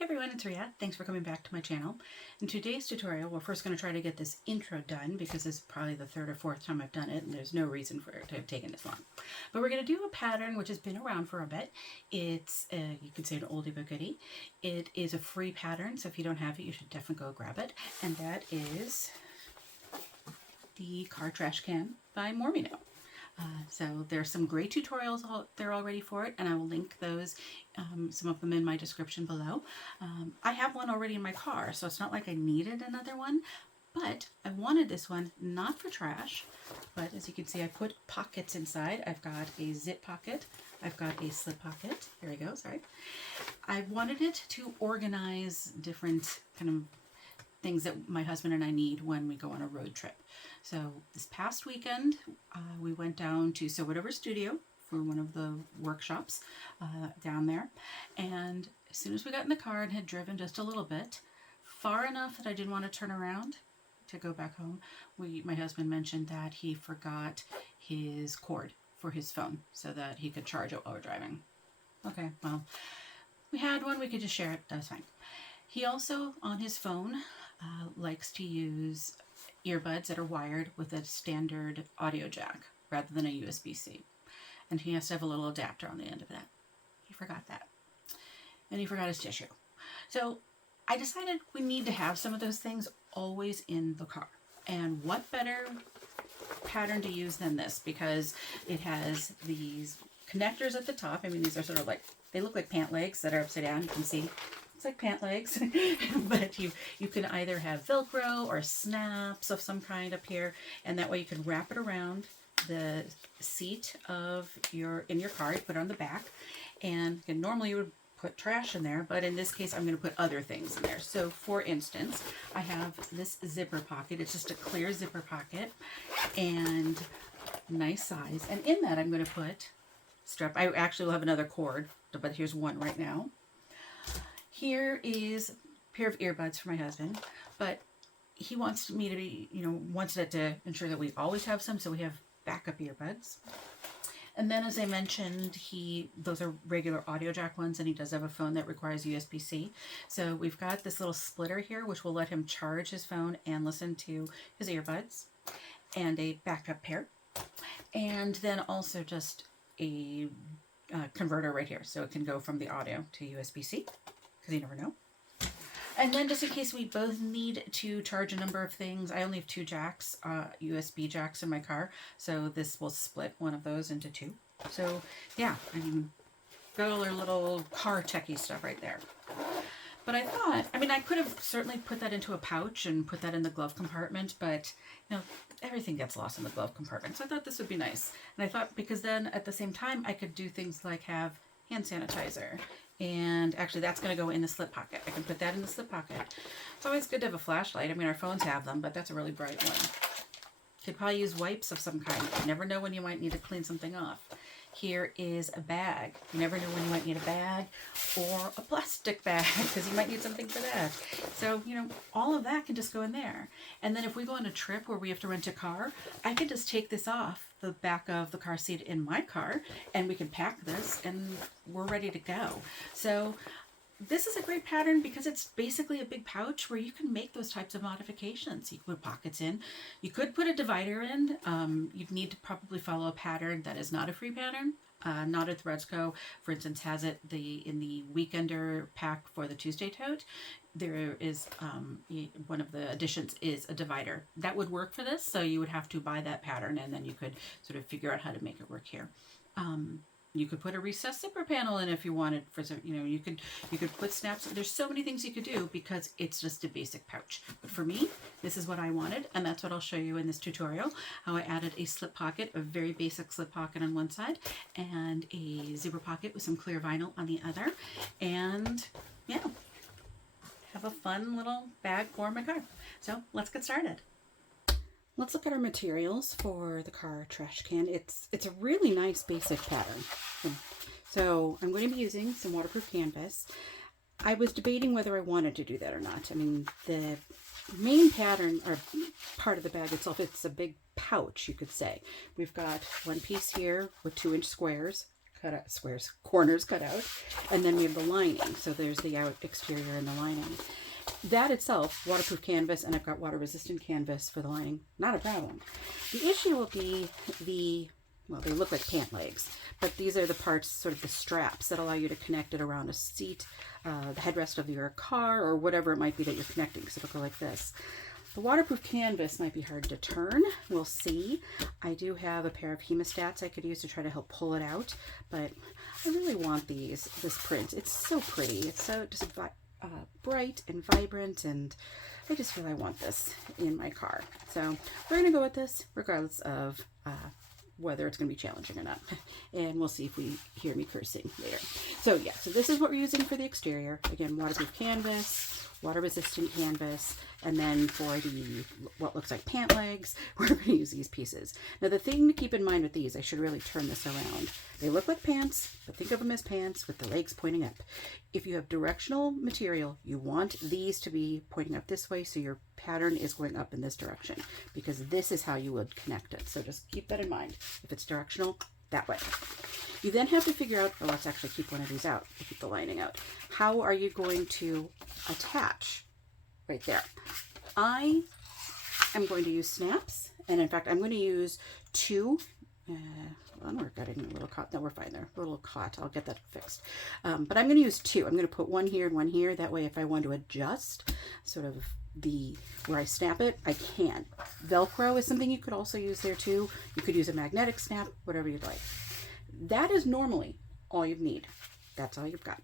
Hey everyone, it's Ria. Thanks for coming back to my channel. In today's tutorial, we're first going to try to get this intro done because this is probably the third or fourth time I've done it and there's no reason for it to have taken this long. But we're going to do a pattern which has been around for a bit. It's, you could say, an oldie but goodie. It is a free pattern, so if you don't have it, you should definitely go grab it. And that is the Car Trash Can by Mormino. So there's some great tutorials out there already for it, and I will link those, some of them in my description below. I have one already in my car, so it's not like I needed another one, but I wanted this one not for trash, but as you can see, I put pockets inside. I've got a zip pocket, I've got a slip pocket. Here we go, sorry. I wanted it to organize different kind of things that my husband and I need when we go on a road trip. So this past weekend, we went down to So Whatever Studio for one of the workshops down there. And as soon as we got in the car and had driven just a little bit, far enough that I didn't want to turn around to go back home, my husband mentioned that he forgot his cord for his phone so that he could charge it while we're driving. Okay, well, we had one, we could just share it, that's fine. He also, on his phone, likes to use earbuds that are wired with a standard audio jack rather than a USB-C. And he has to have a little adapter on the end of that. He forgot that. And he forgot his tissue. So I decided we need to have some of those things always in the car. And what better pattern to use than this, because it has these connectors at the top. I mean, these are sort of like, they look like pant legs that are upside down. You can see it's like pant legs, but you can either have Velcro or snaps of some kind up here, and that way you can wrap it around the seat of in your car. You put it on the back, and normally you would put trash in there, but in this case I'm going to put other things in there. So for instance, I have this zipper pocket. It's just a clear zipper pocket and nice size, and in that I'm going to put strap. I actually will have another cord, but here's one right now. Here is a pair of earbuds for my husband, but he wants me to be, wants it to ensure that we always have some, so we have backup earbuds. And then, as I mentioned, those are regular audio jack ones, and he does have a phone that requires USB-C. So we've got this little splitter here, which will let him charge his phone and listen to his earbuds, and a backup pair. And then also just a converter right here, so it can go from the audio to USB-C. Because you never know. And then just in case we both need to charge a number of things, I only have 2 jacks, USB jacks in my car, so this will split one of those into 2. So yeah, I mean, got all our little car techie stuff right there. But I thought, I could have certainly put that into a pouch and put that in the glove compartment, but everything gets lost in the glove compartment. So I thought this would be nice. And I thought, because then at the same time I could do things like have hand sanitizer. And actually that's going to go in the slip pocket. I can put that in the slip pocket. It's always good to have a flashlight. I mean, our phones have them, but that's a really bright one. Could probably use wipes of some kind. You never know when you might need to clean something off. Here is a bag. You never know when you might need a bag or a plastic bag, because you might need something for that. So, all of that can just go in there. And then if we go on a trip where we have to rent a car, I can just take this off the back of the car seat in my car, and we can pack this and we're ready to go. So this is a great pattern because it's basically a big pouch where you can make those types of modifications. You can put pockets in. You could put a divider in. You'd need to probably follow a pattern that is not a free pattern. Knotted Threads Co., for instance, has it in the Weekender pack for the Tuesday tote. There is one of the additions is a divider. That would work for this, so you would have to buy that pattern, and then you could sort of figure out how to make it work here. You could put a recessed zipper panel in if you wanted. For some, you could put snaps. There's so many things you could do because it's just a basic pouch. But for me, this is what I wanted, and that's what I'll show you in this tutorial. How I added a slip pocket, a very basic slip pocket on one side, and a zipper pocket with some clear vinyl on the other, and yeah, have a fun little bag for my car. So let's get started. Let's look at our materials for the car trash can. It's a really nice basic pattern. So I'm going to be using some waterproof canvas. I was debating whether I wanted to do that or not. I mean, the main pattern, or part of the bag itself, it's a big pouch, you could say. We've got one piece here with 2-inch squares, corners cut out. And then we have the lining. So there's the out exterior and the lining. That itself, waterproof canvas, and I've got water resistant canvas for the lining, not a problem. The issue will be well, they look like pant legs, but these are the parts, sort of the straps that allow you to connect it around a seat, the headrest of your car, or whatever it might be that you're connecting. So it'll go like this. The waterproof canvas might be hard to turn. We'll see. I do have a pair of hemostats I could use to try to help pull it out, but I really want this print. It's so pretty. It's so just bright and vibrant, and I just feel I want this in my car. So we're going to go with this regardless of whether it's going to be challenging or not. And we'll see if we hear me cursing later. So yeah, so this is what we're using for the exterior. Again, waterproof canvas, water resistant canvas, and then for the what looks like pant legs, we're going to use these pieces. Now the thing to keep in mind with these, I should really turn this around. They look like pants, but think of them as pants with the legs pointing up. If you have directional material, you want these to be pointing up this way, so your pattern is going up in this direction, because this is how you would connect it. So just keep that in mind. If it's directional, that way. You then have to figure out, or let's actually keep one of these out to keep the lining out. How are you going to attach right there? I am going to use snaps, and in fact, I'm going to use two. Well, we're getting a little caught. No, we're fine there. A little caught. I'll get that fixed. But I'm going to use two. I'm going to put one here and one here. That way, if I want to adjust sort of where I snap it, I can. Velcro is something you could also use there too. You could use a magnetic snap, whatever you'd like. That is normally all you need. That's all you've got.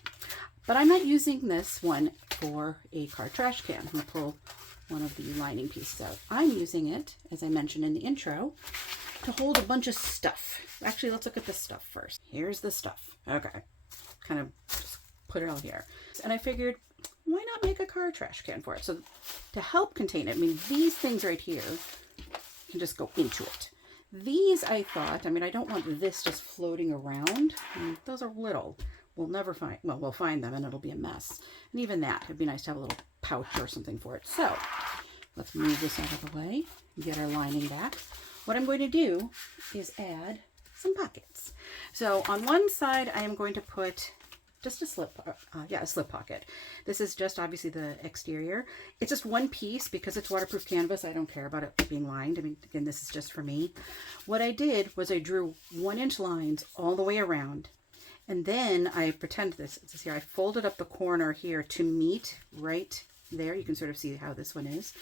But I'm not using this one for a car trash can. I'm going to pull one of the lining pieces out. I'm using it, as I mentioned in the intro, to hold a bunch of stuff. Actually, let's look at the stuff first. Here's the stuff. Okay. Kind of just put it all here. And I figured, why not make a car trash can for it? So to help contain it, I mean, these things right here can just go into it. These, I thought, I mean, I don't want this just floating around. I mean, those are little. We'll never find, well, we'll find them and it'll be a mess. And even that, it'd be nice to have a little pouch or something for it. So let's move this out of the way and get our lining back. What I'm going to do is add some pockets. So on one side, I am going to put just a slip pocket. This is just obviously the exterior. It's just one piece because it's waterproof canvas. I don't care about it being lined. I mean, again, this is just for me. What I did was I drew 1-inch lines all the way around. And then I pretend this is here. I folded up the corner here to meet right there. You can sort of see how this one is.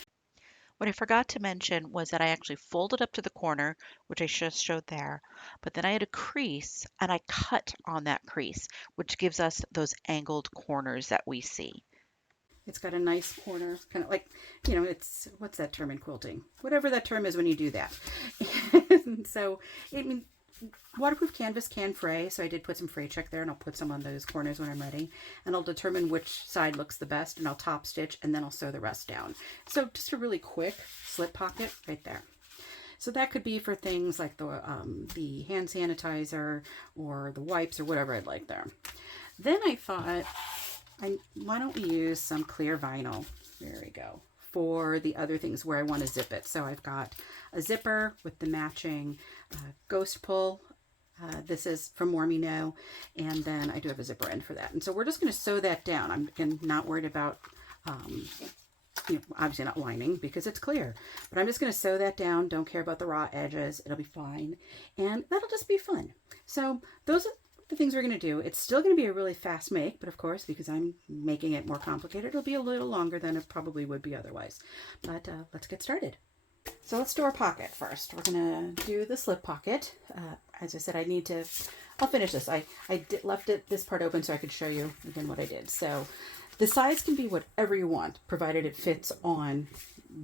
What I forgot to mention was that I actually folded up to the corner, which I just showed there, but then I had a crease and I cut on that crease, which gives us those angled corners that we see. It's got a nice corner, kind of like, you know, it's, what's that term in quilting? Whatever that term is when you do that. And so, I mean, waterproof canvas can fray, so I did put some fray check there, and I'll put some on those corners when I'm ready, and I'll determine which side looks the best, and I'll top stitch, and then I'll sew the rest down. So just a really quick slip pocket right there. So that could be for things like the hand sanitizer or the wipes or whatever I'd like there. Then I thought, why don't we use some clear vinyl? There we go. For the other things where I want to zip it. So I've got a zipper with the matching ghost pull. This is from Warmy No, and then I do have a zipper end for that. And so we're just going to sew that down. I'm again not worried about, you know, obviously not lining because it's clear, but I'm just going to sew that down. Don't care about the raw edges. It'll be fine, and that'll just be fun. So those are the things we're going to do. It's still going to be a really fast make, but of course, because I'm making it more complicated, it'll be a little longer than it probably would be otherwise. But let's get started. So let's do our pocket first. We're going to do the slip pocket. As I said, I'll finish this. I left this part open so I could show you again what I did. So the size can be whatever you want, provided it fits on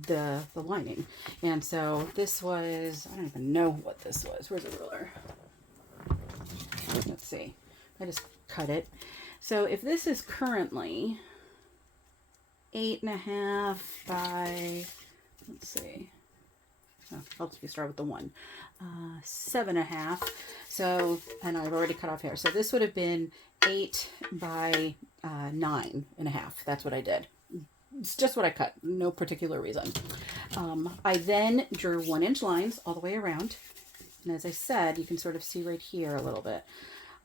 the lining. And so this was, I don't even know what this was. Where's the ruler? Let's see. I just cut it. So if this is currently 8.5 by, let's see. I'll just start with the 1. 7.5. So, and I've already cut off here. So this would have been 8 by 9.5. That's what I did. It's just what I cut. No particular reason. I then drew 1-inch lines all the way around. And as I said, you can sort of see right here a little bit.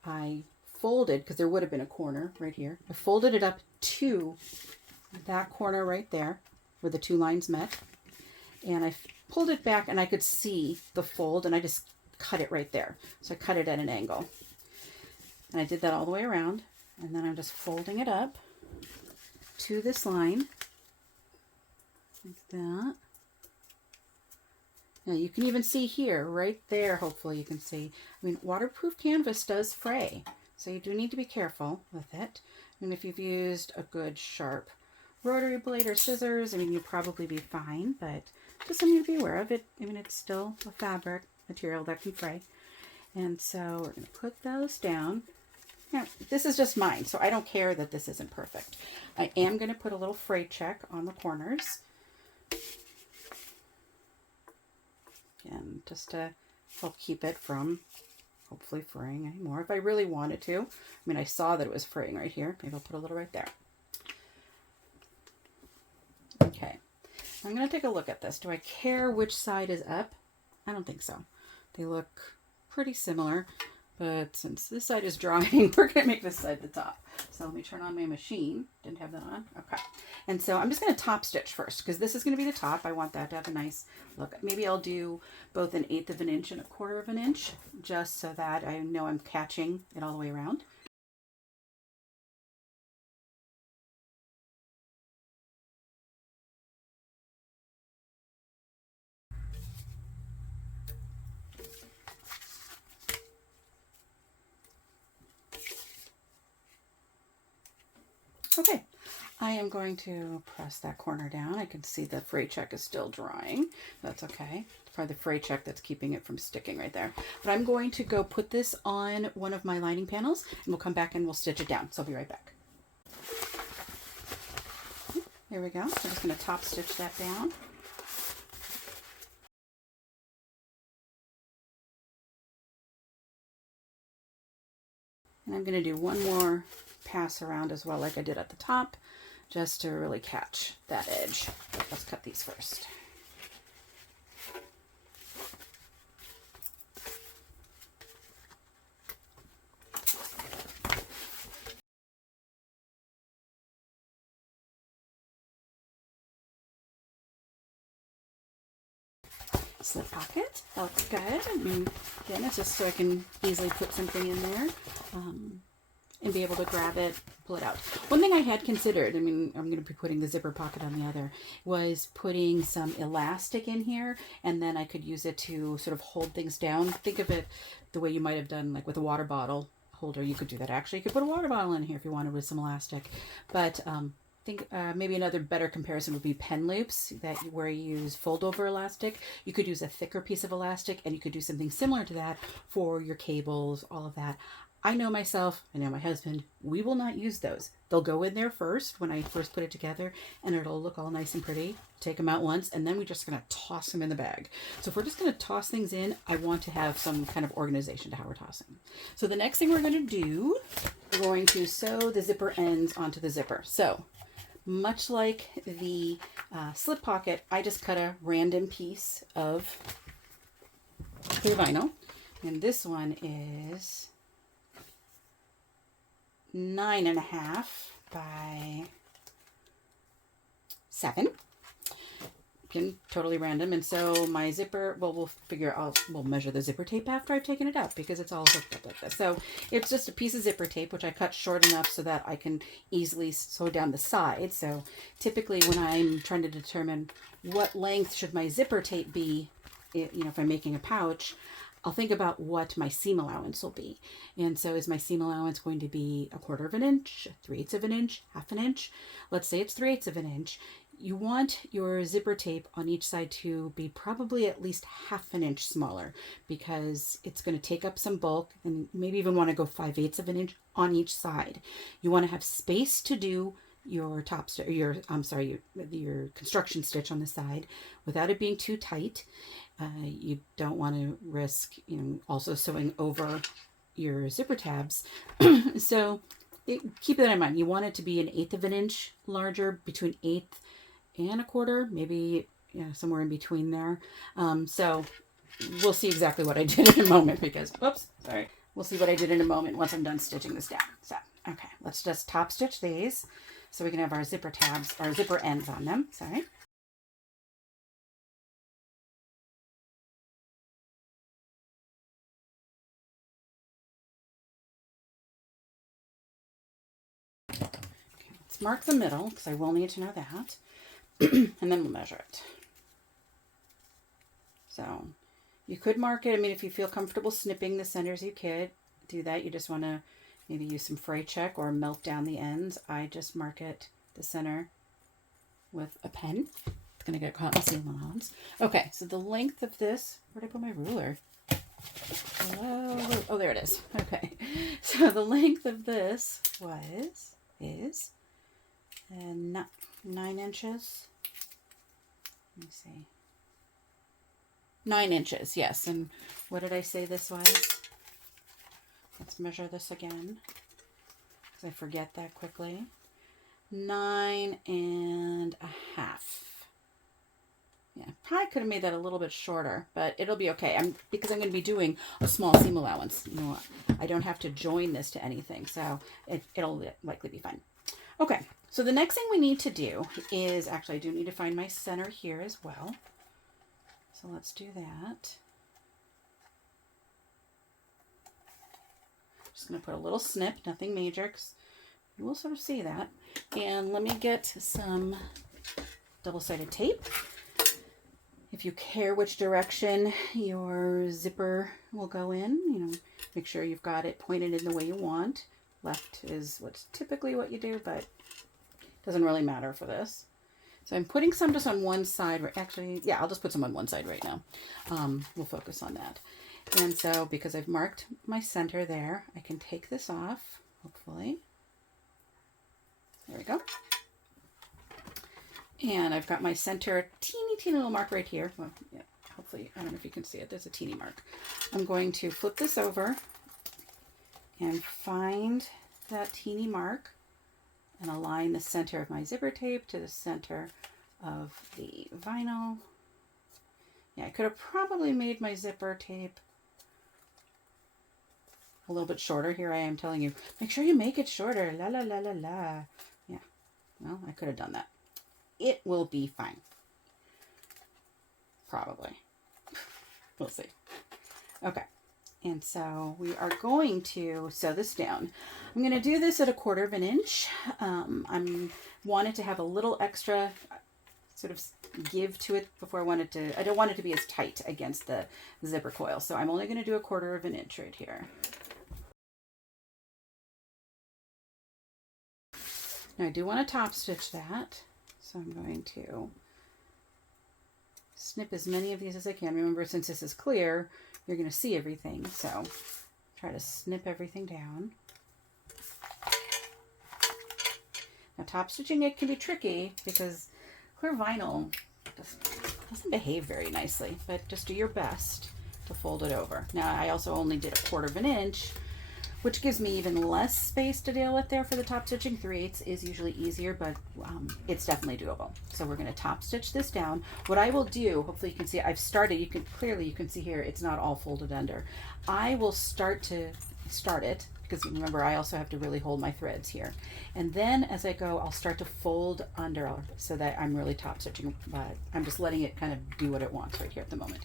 I folded, because there would have been a corner right here, I folded it up to that corner right there where the two lines met, and I pulled it back and I could see the fold, and I just cut it right there. So I cut it at an angle, and I did that all the way around, and then I'm just folding it up to this line like that. Now you can even see here, right there, hopefully you can see, I mean, waterproof canvas does fray, so you do need to be careful with it. And if you've used a good sharp rotary blade or scissors, I mean, you'd probably be fine, but just something to be aware of. I mean, it's still a fabric material that can fray. And so we're going to put those down. Now, this is just mine, so I don't care that this isn't perfect. I am going to put a little fray check on the corners. Again, just to help keep it from hopefully fraying anymore. If I really wanted to, I mean, I saw that it was fraying right here. Maybe I'll put a little right there. Okay, I'm going to take a look at this. Do I care which side is up? I don't think so. They look pretty similar, but since this side is drying, we're going to make this side the top. So let me turn on my machine. Didn't have that on. Okay. And so I'm just going to top stitch first, because this is going to be the top. I want that to have a nice look. Maybe I'll do both 1/8 of an inch and 1/4 of an inch, just so that I know I'm catching it all the way around. Okay, I am going to press that corner down. I can see the fray check is still drying. That's okay. It's probably the fray check that's keeping it from sticking right there. But I'm going to go put this on one of my lining panels, and we'll come back and we'll stitch it down. So I'll be right back. There we go. I'm just going to top stitch that down. And I'm going to do one more pass around as well, like I did at the top, just to really catch that edge. Let's cut these first. Slip pocket, that looks good. And again, it's just so I can easily put something in there. And be able to grab it, pull it out. One thing I had considered, I mean, I'm going to be putting the zipper pocket on the other, was putting some elastic in here, and then I could use it to sort of hold things down. Think of it the way you might have done like with a water bottle holder. You could do that actually. You could put a water bottle in here if you wanted with some elastic. But think maybe another better comparison would be pen loops, that where you use fold over elastic. You could use a thicker piece of elastic, and you could do something similar to that for your cables, all of that. I know myself, I know my husband, we will not use those. They'll go in there first when I first put it together, and it'll look all nice and pretty. Take them out once, and then we're just going to toss them in the bag. So if we're just going to toss things in, I want to have some kind of organization to how we're tossing. So the next thing we're going to do, we're going to sew the zipper ends onto the zipper. So much like the slip pocket, I just cut a random piece of clear vinyl, and this one is 9.5 by 7. Again, totally random. And so my zipper, well, we'll measure the zipper tape after I've taken it out, because it's all hooked up like this. So it's just a piece of zipper tape, which I cut short enough so that I can easily sew down the side. So typically when I'm trying to determine what length should my zipper tape be, if I'm making a pouch, I'll think about what my seam allowance will be. And so is my seam allowance going to be 1/4 of an inch, 3/8 of an inch, 1/2 an inch? Let's say it's 3/8 of an inch. You want your zipper tape on each side to be probably at least 1/2 an inch smaller, because it's going to take up some bulk, and maybe even want to go 5/8 of an inch on each side. You want to have space to do your your construction stitch on the side without it being too tight. You don't want to risk, also sewing over your zipper tabs. So keep that in mind. You want it to be 1/8 of an inch larger, between 1/8 and 1/4, maybe somewhere in between there. So we'll see exactly what I did in a moment, because, oops, sorry. We'll see what I did in a moment once I'm done stitching this down. So, okay, let's just top stitch these so we can have our zipper tabs, our zipper ends on them. Sorry. Okay, let's mark the middle because I will need to know that. And then we'll measure it. So you could mark it. I mean, if you feel comfortable snipping the centers, you could do that. You just want to maybe use some fray check or melt down the ends. I just mark it, the center, with a pen. It's going to get caught in the seam allowance. Okay, so the length of this, where'd I put my ruler? Hello? Oh, there it is. Okay, so the length of this is 9 inches. Let me see. 9 inches, yes. And what did I say this was? Let's measure this again, because I forget that quickly. 9.5. Yeah, probably could have made that a little bit shorter, but it'll be okay. Because I'm going to be doing a small seam allowance. You know, I don't have to join this to anything, so it'll likely be fine. Okay, so the next thing we need to do is, actually I do need to find my center here as well. So let's do that. Just going to put a little snip, nothing major, because you will sort of see that. And let me get some double-sided tape. If you care which direction your zipper will go in, you know, make sure you've got it pointed in the way you want. Left is what's typically what you do, but it doesn't really matter for this. So I'm putting some just on one side. Actually, yeah, I'll just put some on one side right now. We'll focus on that. And so because I've marked my center there, I can take this off, hopefully. There we go. And I've got my center teeny little mark right here. Well, yeah, hopefully, I don't know if you can see it. There's a teeny mark. I'm going to flip this over and find that teeny mark and align the center of my zipper tape to the center of the vinyl. Yeah, I could have probably made my zipper tape a little bit shorter. Here I am telling you, make sure you make it shorter. La la la la la. Yeah, well, I could have done that. It will be fine. Probably. We'll see. Okay. And so we are going to sew this down. I'm going to do this at 1/4 inch. I wanted to have a little extra sort of give to it before I don't want it to be as tight against the zipper coil. So I'm only going to do 1/4 inch right here. Now I do want to top stitch that. So I'm going to snip as many of these as I can. Remember, since this is clear, you're going to see everything. So try to snip everything down. Now top stitching it can be tricky because clear vinyl doesn't behave very nicely, but just do your best to fold it over. Now I also only did 1/4 inch, which gives me even less space to deal with there for the top stitching. 3/8 is usually easier, but it's definitely doable. So we're going to top stitch this down. What I will do, hopefully you can see, I've started, you can see here, it's not all folded under. I will start it, because remember, I also have to really hold my threads here. And then as I go, I'll start to fold under so that I'm really top stitching, but I'm just letting it kind of do what it wants right here at the moment.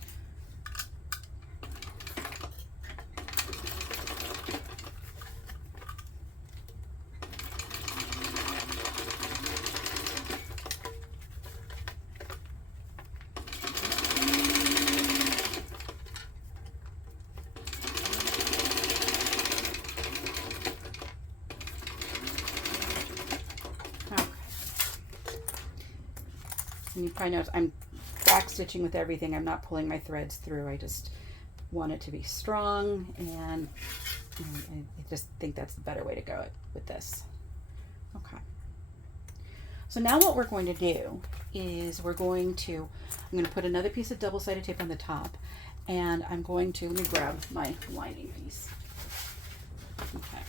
And you probably notice I'm back stitching with everything. I'm not pulling my threads through. I just want it to be strong, and I just think that's the better way to go with this. Okay. So now what we're going to do is I'm going to put another piece of double-sided tape on the top, and I'm going to, let me grab my lining piece. Okay.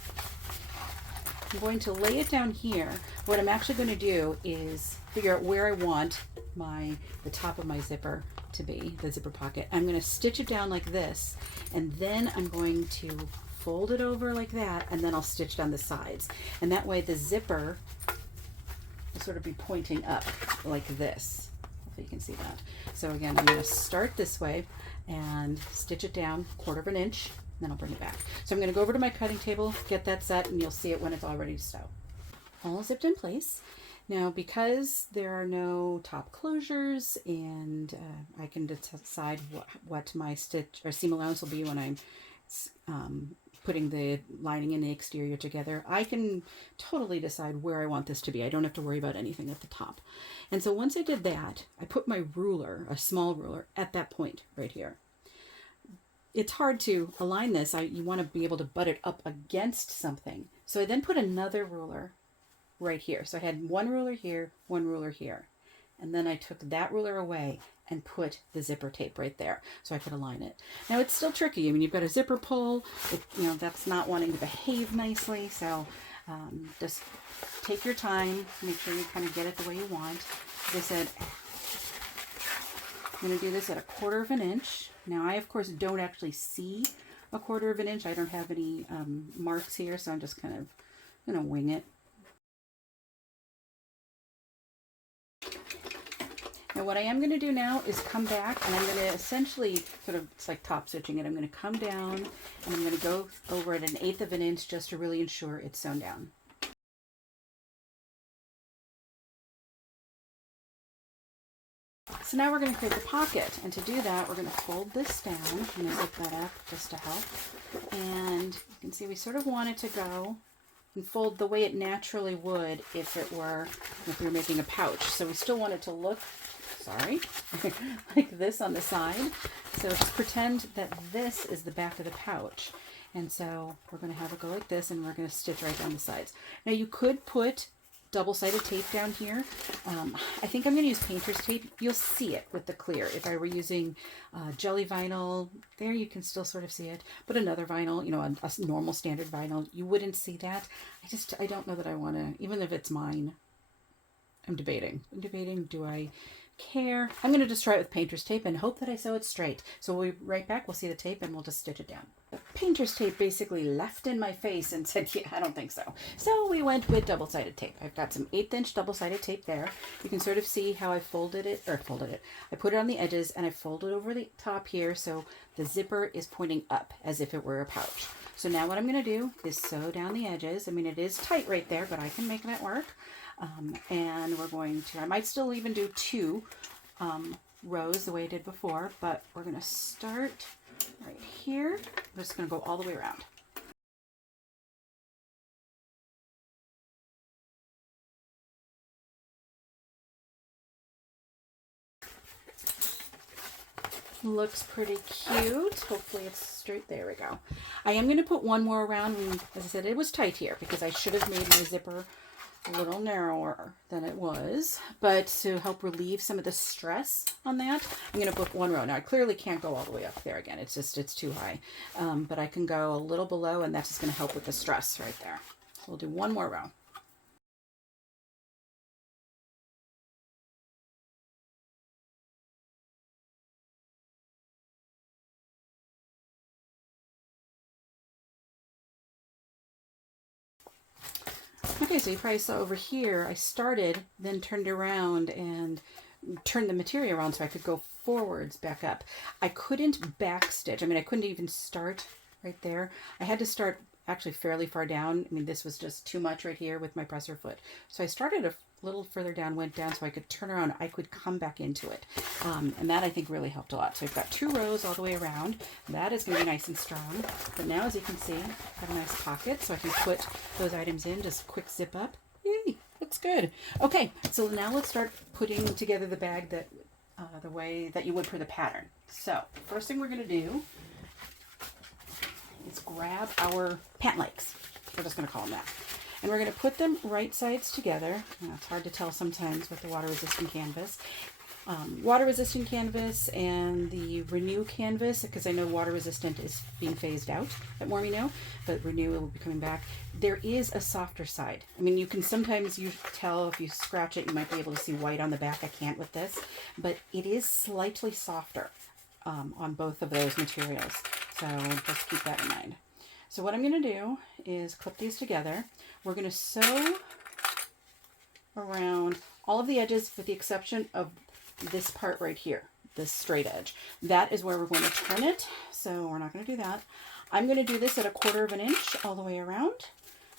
I'm going to lay it down here. What I'm actually going to do is figure out where I want the top of my zipper to be, the zipper pocket. I'm going to stitch it down like this, and then I'm going to fold it over like that, and then I'll stitch down the sides. And that way the zipper will sort of be pointing up like this. Hopefully you can see that. So again, I'm going to start this way and stitch it down 1/4 inch, and then I'll bring it back. So I'm going to go over to my cutting table, get that set, and you'll see it when it's all ready to sew. All zipped in place. Now, because there are no top closures, and I can decide what my stitch or seam allowance will be when I'm putting the lining and the exterior together, I can totally decide where I want this to be. I don't have to worry about anything at the top. And so once I did that, I put my ruler, a small ruler, at that point right here. It's hard to align this. You want to be able to butt it up against something. So I then put another ruler right here. So I had one ruler here, one ruler here. And then I took that ruler away and put the zipper tape right there so I could align it. Now it's still tricky. I mean, you've got a zipper pull, that's not wanting to behave nicely. So just take your time, make sure you kind of get it the way you want. As I said, I'm going to do this at 1/4 inch. Now I, of course, don't actually see 1/4 inch. I don't have any marks here, so I'm just kind of going to wing it. Now what I am going to do now is come back, and I'm going to essentially sort of, it's like top stitching it. I'm going to come down and I'm going to go over at 1/8 inch just to really ensure it's sewn down. So now we're going to create the pocket, and to do that we're going to fold this down. I'm going to zip that up just to help. And you can see we sort of want it to go and fold the way it naturally would if we were making a pouch. So we still want it to look, like this on the side. So just pretend that this is the back of the pouch. And so we're going to have it go like this, and we're going to stitch right down the sides. Now you could put double-sided tape down here. I think I'm going to use painter's tape. You'll see it with the clear. If I were using jelly vinyl, there you can still sort of see it. But another vinyl, a normal standard vinyl, you wouldn't see that. I don't know that I want to, even if it's mine. I'm debating, do I care? I'm going to just try it with painter's tape and hope that I sew it straight. So we'll be right back. We'll see the tape and we'll just stitch it down. Painter's tape basically laughed in my face and said, yeah, I don't think so. So we went with double-sided tape. I've got some 1/8 inch double-sided tape there. You can sort of see how I folded it. I put it on the edges and I folded over the top here so the zipper is pointing up as if it were a pouch. So now what I'm going to do is sew down the edges. I mean, it is tight right there, but I can make that work. And we're going to, I might still even do 2 rows the way I did before, but we're going to start right here. I'm just going to go all the way around. Looks pretty cute. Hopefully it's straight. There we go. I am going to put one more around. As I said, it was tight here because I should have made my zipper a little narrower than it was, but to help relieve some of the stress on that, I'm going to put 1 row. Now I clearly can't go all the way up there again. It's too high, but I can go a little below, and that's just going to help with the stress right there. So we'll do 1 more row. Okay, so you probably saw over here, I started, then turned around and turned the material around so I could go forwards back up. I couldn't back stitch. I mean, I couldn't even start right there. I had to start actually fairly far down. I mean, this was just too much right here with my presser foot. So I started a little further down, went down so I could turn around. I could come back into it. And that I think really helped a lot. So I've got 2 rows all the way around. That is going to be nice and strong. But now, as you can see, I have a nice pocket so I can put those items in, just quick zip up. Yay, looks good. Okay, so now let's start putting together the bag that the way that you would for the pattern. So first thing we're going to do is grab our pant legs. We're just going to call them that. And we're going to put them right sides together. It's hard to tell sometimes with the water-resistant canvas. Water-resistant canvas and the Renew canvas, because I know water-resistant is being phased out at More Me Know, but Renew will be coming back. There is a softer side. I mean, you can sometimes tell if you scratch it, you might be able to see white on the back. I can't with this, but it is slightly softer on both of those materials. So just keep that in mind. So what I'm going to do is clip these together. We're going to sew around all of the edges with the exception of this part right here, this straight edge. That is where we're going to turn it. So we're not going to do that. I'm going to do this at 1/4 of an inch all the way around.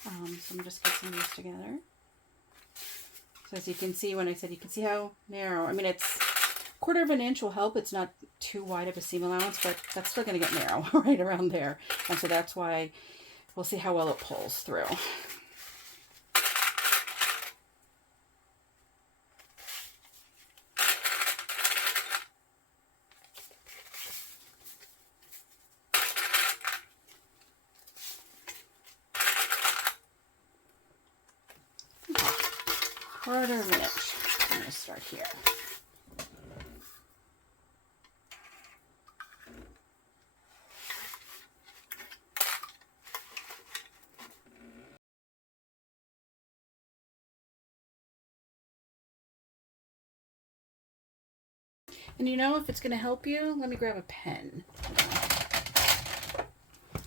So I'm just get some of these together. So as you can see, when I said you can see how narrow, I mean, it's 1/4 of an inch will help. It's not too wide of a seam allowance, but that's still going to get narrow right around there. And so that's why we'll see how well it pulls through. Quarter of an inch. I'm going to start here. And you know, if it's going to help you, let me grab a pen.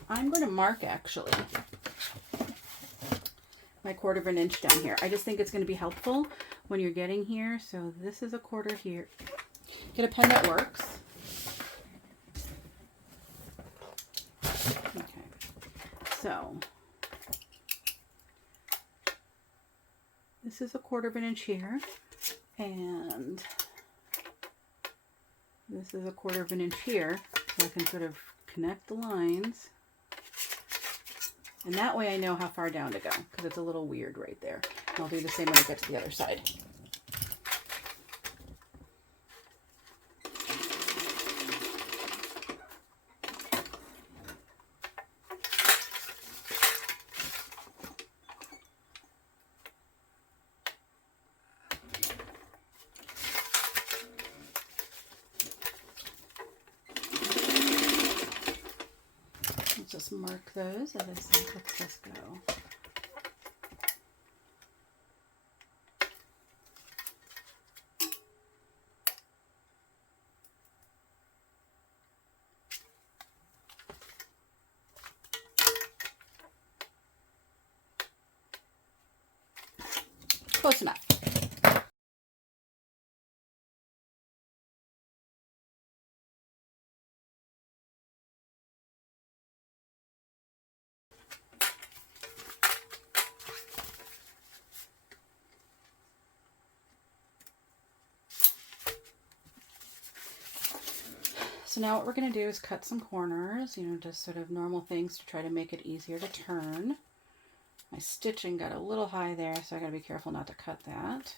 I'm going to mark actually my 1/4 of an inch down here. I just think it's going to be helpful when you're getting here. So this is 1/4 here. Get a pen that works. Okay. So this is 1/4 of an inch here, and this is 1/4 of an inch here. So I can sort of connect the lines. And that way I know how far down to go, because it's a little weird right there. And I'll do the same when I get to the other side. Just mark those as I say, let's just go. Close enough. So now what we're going to do is cut some corners, just sort of normal things to try to make it easier to turn. My stitching got a little high there, so I got to be careful not to cut that.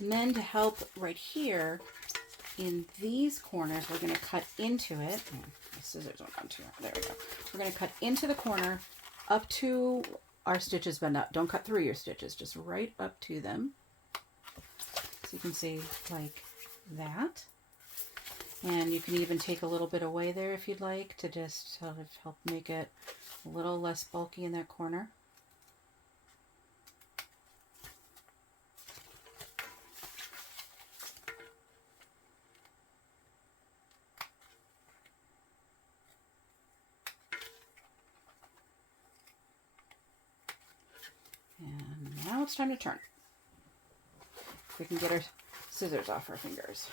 And then to help right here, in these corners, we're going to cut into it. Oh, my scissors went on too. There we go. We're going to cut into the corner up to our stitches, but not, don't cut through your stitches, just right up to them. So you can see like that. And you can even take a little bit away there if you'd like to just sort of help make it a little less bulky in that corner. And now it's time to turn. We can get our scissors off our fingers.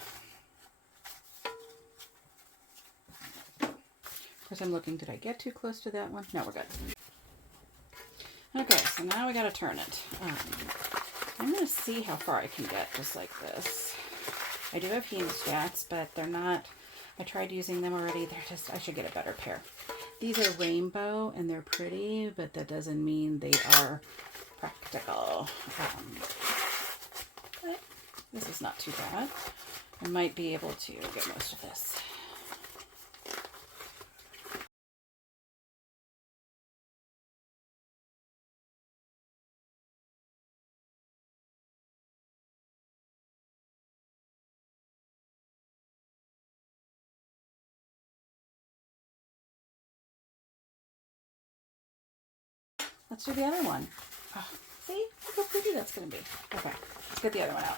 Of course, I'm looking, did I get too close to that one? No, we're good. Okay, so now we got to turn it. I'm going to see how far I can get just like this. I do have Hemostats, but they're not, I tried using them already. They're just, I should get a better pair. These are rainbow and they're pretty, but that doesn't mean they are practical. But this is not too bad. I might be able to get most of this. let's do the other one. Oh, see? Look how pretty that's going to be. Okay, let's get the other one out.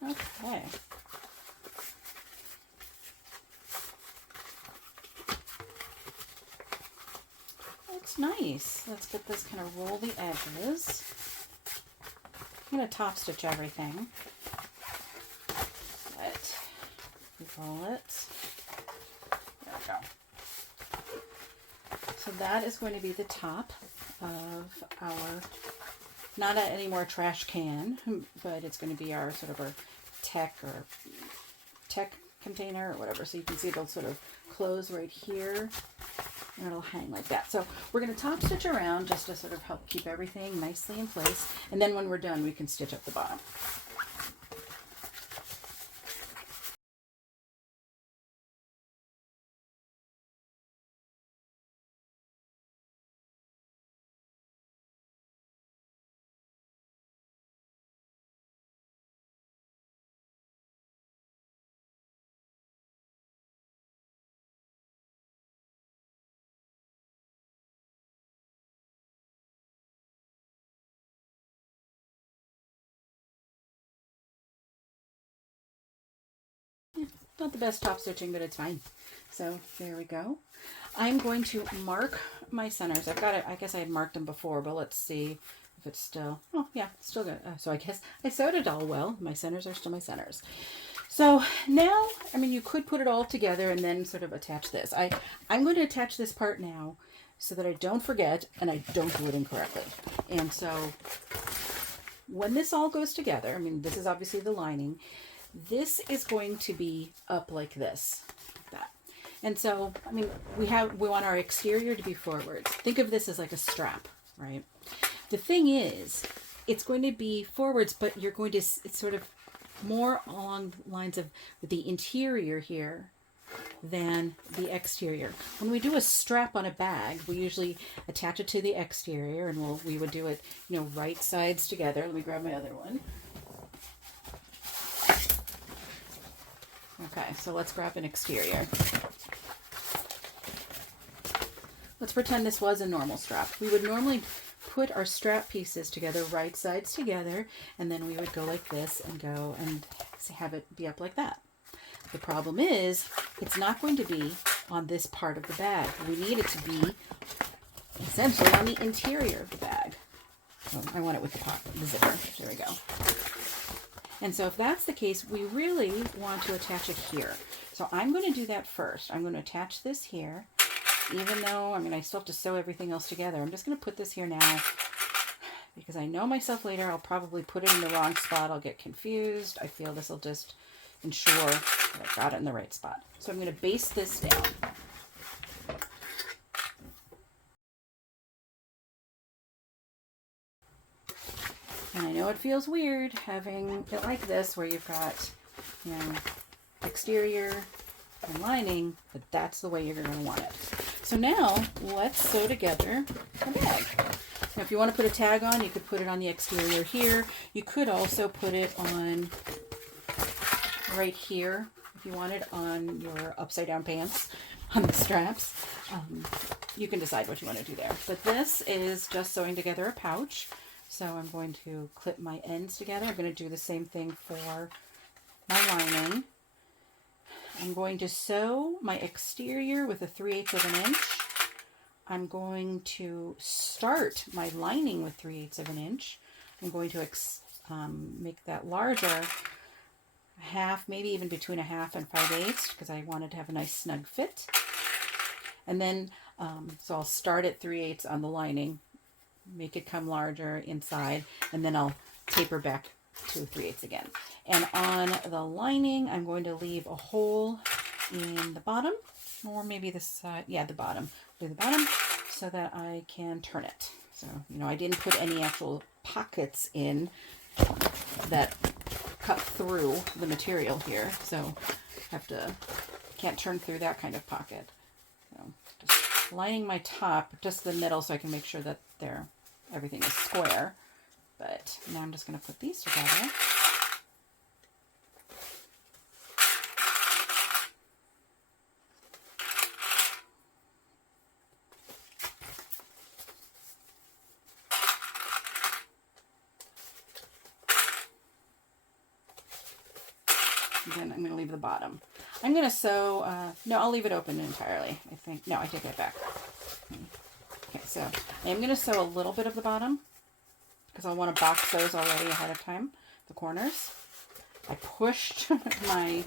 Okay. Looks nice. Let's get this kind of roll the edges. I'm going to top stitch everything. But roll it. There we go. So that is going to be the top of our, not any more trash can, but it's going to be our sort of our tech container or whatever. So you can see it'll sort of close right here and it'll hang like that. So we're going to top stitch around just to sort of help keep everything nicely in place. And then when we're done, we can stitch up the bottom. Not the best top stitching, but it's fine. So there we go. I'm going to mark my centers. I've got it. I guess I had marked them before, but let's see if it's still, oh yeah, still good. So I guess I sewed it all well. My centers are still my centers. So now, I mean, you could put it all together and then sort of attach this. I'm going to attach this part now so that I don't forget and I don't do it incorrectly. And so when this all goes together, I mean, this is obviously the lining. This is going to be up like this, like that. And so, I mean, we want our exterior to be forward. Think of this as like a strap, right? The thing is, it's going to be forwards, but you're going to, it's sort of more along the lines of the interior here than the exterior. When we do a strap on a bag, we usually attach it to the exterior, and we would do it, you know, right sides together. Let me grab my other one. Okay, so let's grab an exterior. Let's pretend this was a normal strap. We would normally put our strap pieces together, right sides together, and then we would go like this and go and have it be up like that. The problem is, it's not going to be on this part of the bag. We need it to be essentially on the interior of the bag. Oh, I want it with the pocket, the zipper. There we go. And so if that's the case, we really want to attach it here. So I'm going to do that first. I'm going to attach this here, even though, I mean, I still have to sew everything else together. I'm just going to put this here now because I know myself later I'll probably put it in the wrong spot. I'll get confused. I feel this will just ensure that I've got it in the right spot. So I'm going to base this down. And I know it feels weird having it like this where you've got, you know, exterior and lining, but that's the way you're going to want it. So now let's sew together a bag. Now if you want to put a tag on, you could put it on the exterior here. You could also put it on right here if you wanted on your upside down pants on the straps. You can decide what you want to do there. But this is just sewing together a pouch. So I'm going to clip my ends together. I'm going to do the same thing for my lining. I'm going to sew my exterior with a 3/8 of an inch. I'm going to start my lining with 3/8 of an inch. I'm going to make that larger, half, maybe even between a half and 5/8, because I wanted to have a nice snug fit. And then, so I'll start at 3/8 on the lining, make it come larger inside, and then I'll taper back to 3/8 again. And on the lining, I'm going to leave a hole in the bottom, or maybe the side, yeah, the bottom. Do the bottom so that I can turn it. So, you know, I didn't put any actual pockets in that cut through the material here, so can't turn through that kind of pocket. So just lining my top, just the middle, so I can make sure that everything is square. But now I'm just going to put these together. Then I'm going to leave the bottom. I'm going to sew, no, I'll leave it open entirely, I think. No, I take that back. Okay, so I am going to sew a little bit of the bottom because I want to box those already ahead of time, the corners. I pushed make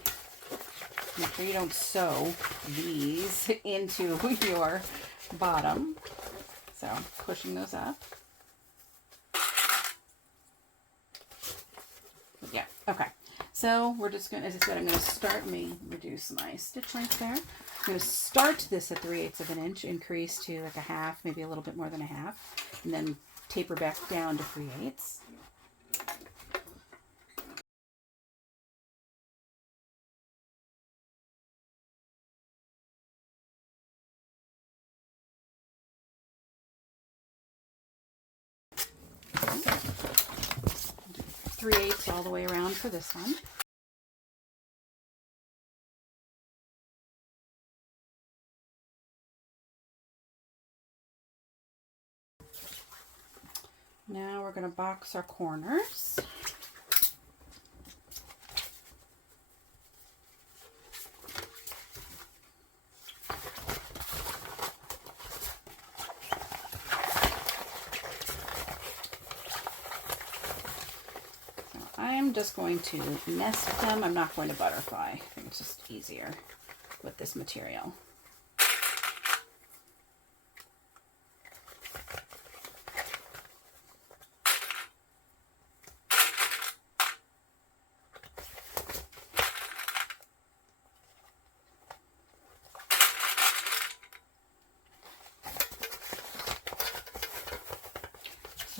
sure you don't sew these into your bottom. So I'm pushing those up. Yeah, okay. So we're just going to, as I said, I'm going to start, reduce my stitch length there. I'm going to start this at 3/8 of an inch, increase to like a half, maybe a little bit more than a half, and then taper back down to 3/8. Do 3/8 all the way around for this one. Now we're going to box our corners. So I'm just going to nest them. I'm not going to butterfly. I think it's just easier with this material.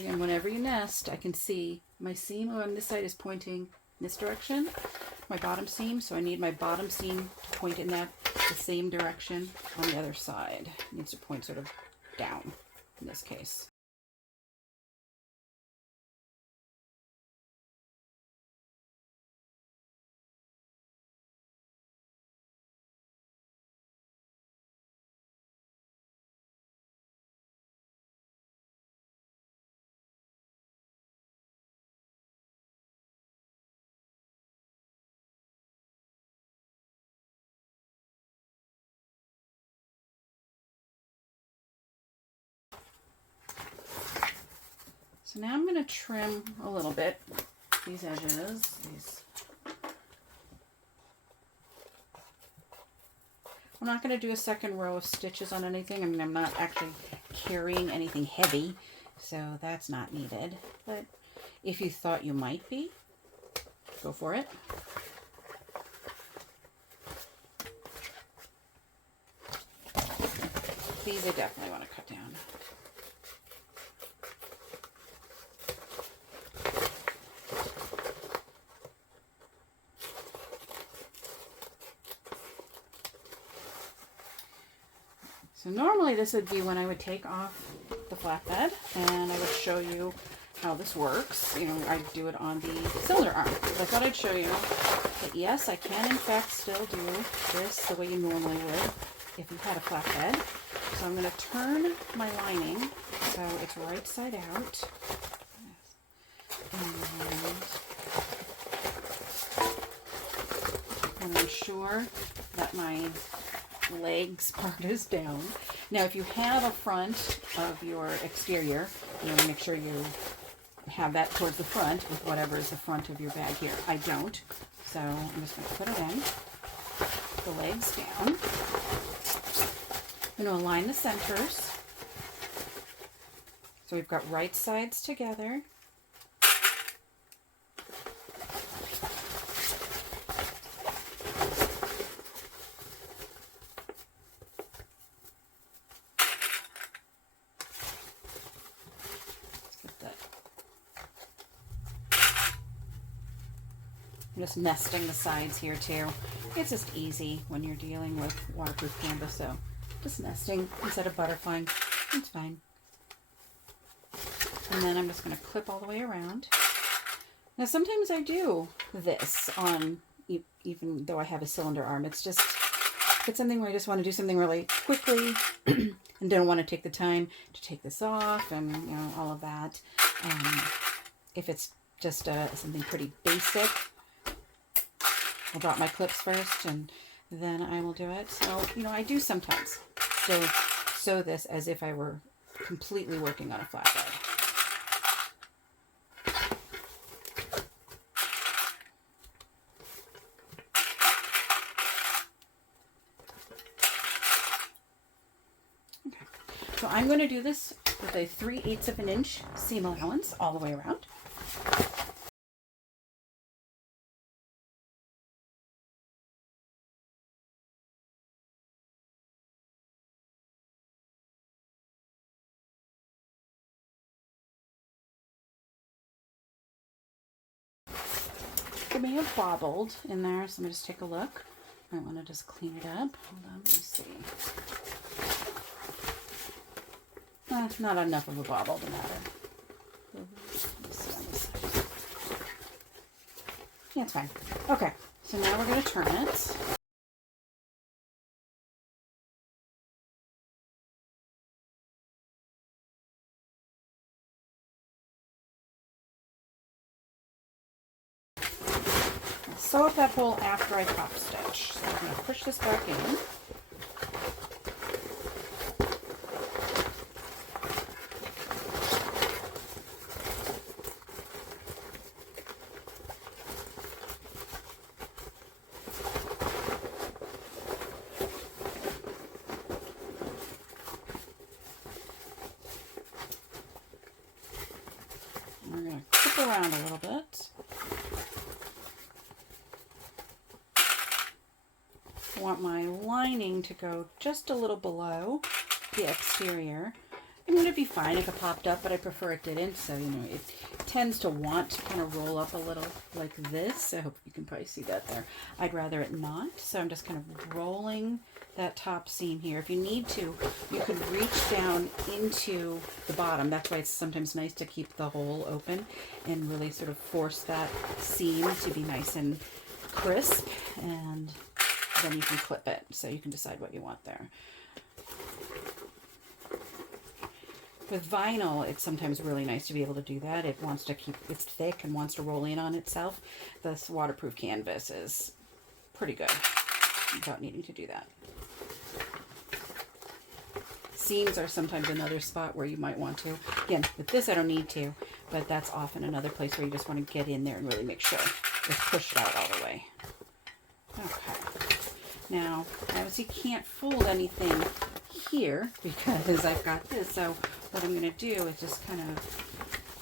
And whenever you nest, I can see my seam on this side is pointing in this direction, my bottom seam, so I need my bottom seam to point in the same direction on the other side. It needs to point sort of down in this case. So now I'm going to trim a little bit these edges. I'm not going to do a second row of stitches on anything. I mean, I'm not actually carrying anything heavy, so that's not needed. But if you thought you might be, go for it. These I definitely want to cut down. So normally this would be when I would take off the flatbed and I would show you how this works. You know, I'd do it on the cylinder arm. But I thought I'd show you that yes, I can in fact still do this the way you normally would if you had a flatbed. So I'm going to turn my lining so it's right side out. And ensure that my legs part is down. Now, if you have a front of your exterior, you want to make sure you have that towards the front with whatever is the front of your bag here. I don't, so I'm just going to put it in, the legs down. I'm going to align the centers. So we've got right sides together. I'm just nesting the sides here too. It's just easy when you're dealing with waterproof canvas, so just nesting instead of butterflying. It's fine. And then I'm just going to clip all the way around. Now sometimes I do this on, even though I have a cylinder arm, it's something where I just want to do something really quickly and don't want to take the time to take this off and, you know, all of that. If it's just something pretty basic, I'll drop my clips first and then I will do it. So, you know, I do sometimes still sew this as if I were completely working on a flatbed. Okay. So I'm going to do this with a 3/8 of an inch seam allowance all the way around. It may have bobbled in there, so let me just take a look. I want to just clean it up. Hold on, let me see. Not enough of a bobble to matter. Let's see on this side. Yeah, it's fine. Okay, so now we're going to turn it. Sew up that hole after I top stitch. So I'm going to push this back in. And we're going to clip around a little bit. I want my lining to go just a little below the exterior. I mean, it'd be fine if it popped up, but I prefer it didn't. So, you know, it tends to want to kind of roll up a little like this. I hope you can probably see that there. I'd rather it not. So I'm just kind of rolling that top seam here. If you need to, you could reach down into the bottom. That's why it's sometimes nice to keep the hole open and really sort of force that seam to be nice and crisp, and then you can clip it, so you can decide what you want there. With vinyl, it's sometimes really nice to be able to do that. It wants to keep, it's thick and wants to roll in on itself. This waterproof canvas is pretty good without needing to do that. Seams are sometimes another spot where you might want to. Again, with this I don't need to, but that's often another place where you just want to get in there and really make sure it's pushed out all the way. Okay. Now, I obviously can't fold anything here because I've got this, so what I'm going to do is just kind of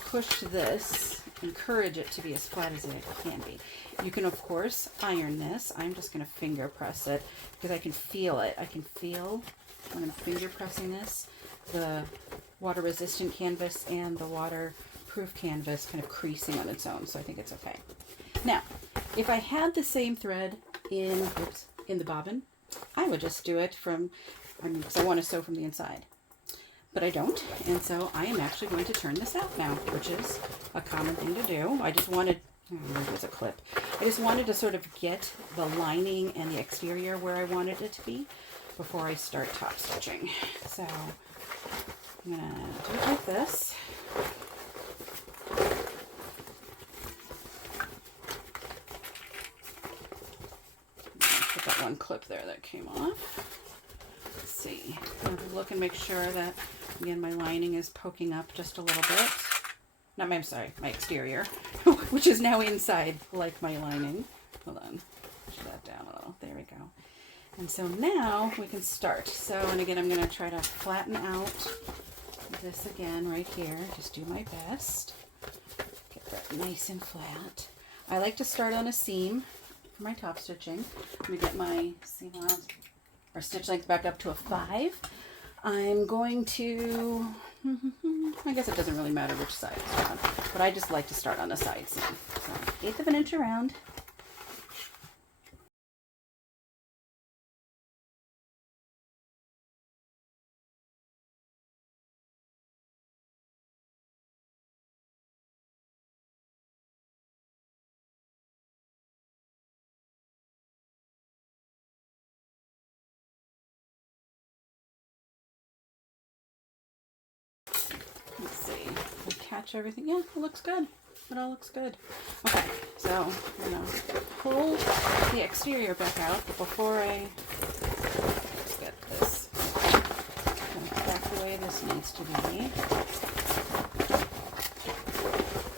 push this, encourage it to be as flat as it can be. You can, of course, iron this. I'm just going to finger press it because I can feel it. I can feel, when I'm finger pressing this, the water resistant canvas and the waterproof canvas kind of creasing on its own, so I think it's okay. Now, if I had the same thread in the bobbin, I would just do it from, because I want to sew from the inside. But I don't, and so I am actually going to turn this out now, which is a common thing to do. I just wanted, there's a clip. I just wanted to sort of get the lining and the exterior where I wanted it to be before I start top stitching. So I'm going to do it like this. Put that one clip there that came off. Let's see. I'm going to look and make sure that, again, my lining is poking up just a little bit. Not my, I'm sorry, my exterior, which is now inside like my lining. Hold on. Push that down a little. There we go. And so now we can start. So, and again, I'm going to try to flatten out this again right here. Just do my best. Get that nice and flat. I like to start on a seam for my top stitching. Let me get my seam allowance or stitch length back up to a 5. I'm going to, I guess it doesn't really matter which side it's on, but I just like to start on the side seam. So 1/8 of an inch around. match everything. Yeah, it looks good. It all looks good. Okay, so I'm going to pull the exterior back out, but before I get this back the way this needs to be,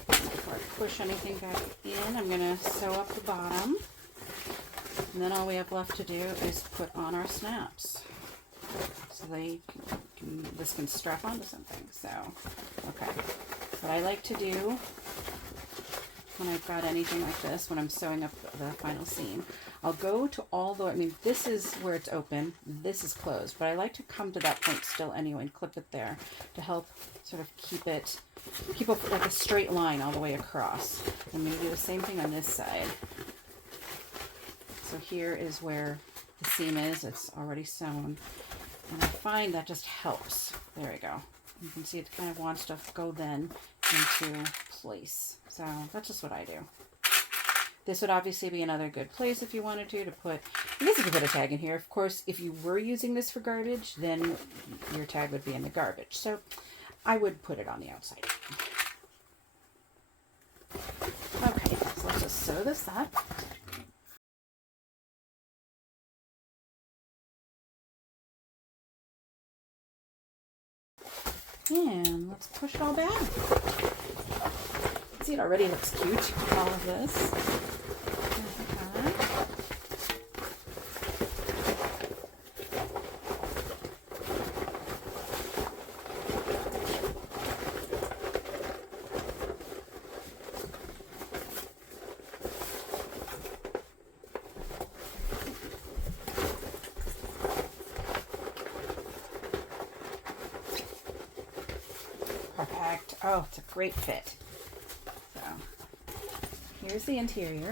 before I push anything back in, I'm going to sew up the bottom. And then all we have left to do is put on our snaps. So this can strap onto something. So, okay. What I like to do when I've got anything like this, when I'm sewing up the final seam, I'll go to all the, I mean, this is where it's open, this is closed, but I like to come to that point still anyway and clip it there to help sort of keep up like a straight line all the way across. I'm going to do the same thing on this side. So here is where the seam is. It's already sewn. And I find that just helps. There we go. You can see it kind of wants to go then into place. So that's just what I do. This would obviously be another good place if you wanted to put, I guess you could put a tag in here. Of course, if you were using this for garbage, then your tag would be in the garbage. So I would put it on the outside. Okay, so let's just sew this up. And let's push it all back. See, it already looks cute, all of this. Perfect. Oh, it's a great fit. So here's the interior.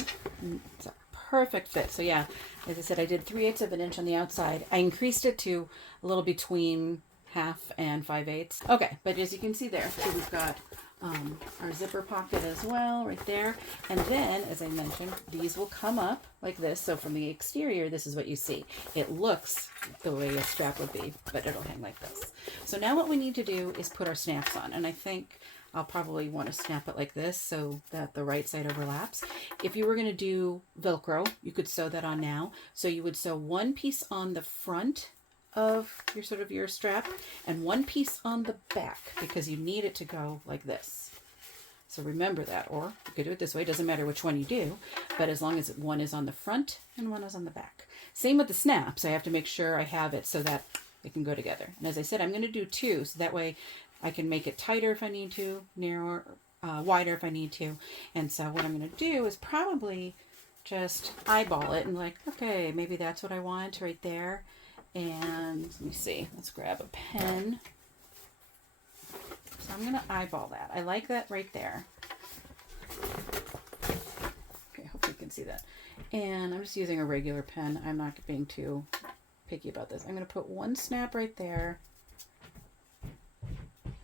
It's a perfect fit. So yeah, as I said, I did 3/8 of an inch on the outside. I increased it to a little between 1/2 and 5/8. Okay, but as you can see there, so we've got our zipper pocket as well right there. And then, as I mentioned, these will come up like this. So from the exterior, this is what you see. It looks the way a strap would be, but it'll hang like this. So now what we need to do is put our snaps on. And I think I'll probably want to snap it like this so that the right side overlaps. If you were going to do Velcro, you could sew that on now. So you would sew one piece on the front of your strap and one piece on the back because you need it to go like this. So remember that, or you could do it this way. It doesn't matter which one you do, but as long as one is on the front and one is on the back. Same with the snaps. I have to make sure I have it so that it can go together. And as I said, I'm going to do 2, so that way I can make it tighter if I need to, narrower, wider if I need to. And so what I'm going to do is probably just eyeball it and like, okay, maybe that's what I want right there. And let me see, let's grab a pen. So I'm going to eyeball that. I like that right there. Okay, hope you can see that. And I'm just using a regular pen. I'm not being too picky about this. I'm going to put one snap right there.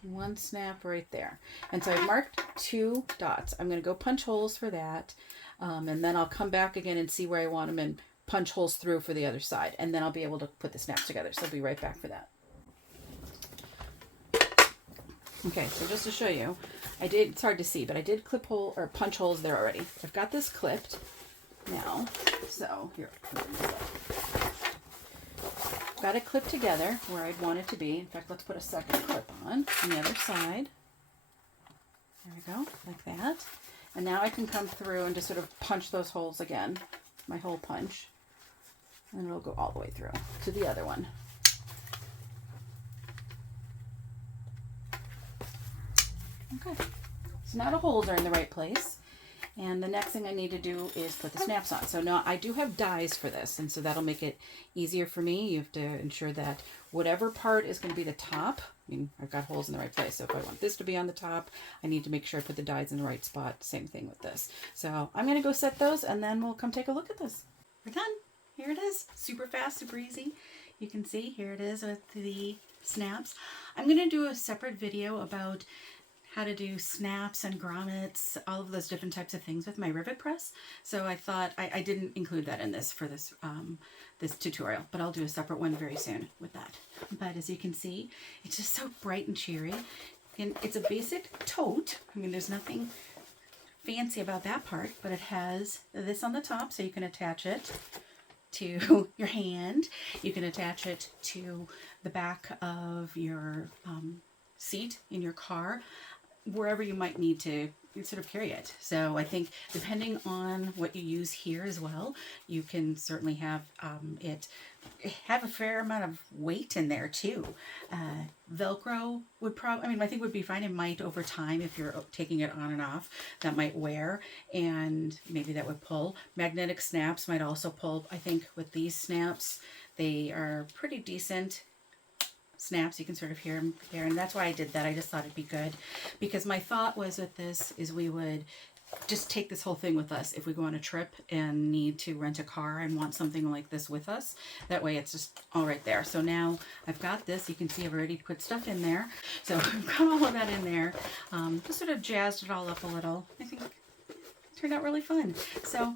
One snap right there. And so I've marked 2 dots. I'm going to go punch holes for that. And then I'll come back again and see where I want them and punch holes through for the other side. And then I'll be able to put the snaps together. So I'll be right back for that. Okay, so just to show you, it's hard to see, but I did clip hole or punch holes there already. I've got this clipped now. So here, got it clipped together where I'd want it to be. In fact, let's put a second clip on the other side. There we go, like that. And now I can come through and just sort of punch those holes again, my hole punch. And it'll go all the way through to the other one. Okay, so now the holes are in the right place. And the next thing I need to do is put the snaps on. So now I do have dies for this, and so that'll make it easier for me. You have to ensure that whatever part is going to be the top, I mean, I've got holes in the right place. So if I want this to be on the top, I need to make sure I put the dies in the right spot. Same thing with this. So I'm going to go set those, and then we'll come take a look at this. We're done. Here it is. Super fast, super easy. You can see here it is with the snaps. I'm going to do a separate video about how to do snaps and grommets, all of those different types of things with my rivet press. So I thought I didn't include that in this for this this tutorial, but I'll do a separate one very soon with that. But as you can see, it's just so bright and cheery. And it's a basic tote. I mean, there's nothing fancy about that part, but it has this on the top so you can attach it to your hand. You can attach it to the back of your seat in your car, wherever you might need to sort of carry it. So I think depending on what you use here as well, you can certainly have it have a fair amount of weight in there too. Velcro would probably, I mean, I think would be fine. It might over time, if you're taking it on and off, that might wear and maybe that would pull. Magnetic snaps might also pull. I think with these snaps, they are pretty decent snaps. You can sort of hear them there, and that's why I did that. I just thought it'd be good because my thought was with this is we would just take this whole thing with us if we go on a trip and need to rent a car and want something like this with us. That way it's just all right there. So now I've got this. You can see I've already put stuff in there. So I've got all of that in there. Just sort of jazzed it all up a little. I think it turned out really fun. So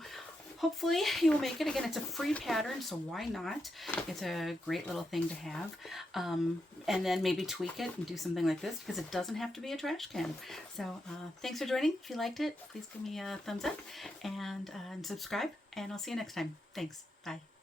hopefully you will make it. Again, it's a free pattern, so why not? It's a great little thing to have. And then maybe tweak it and do something like this because it doesn't have to be a trash can. So thanks for joining. If you liked it, please give me a thumbs up and subscribe, and I'll see you next time. Thanks. Bye.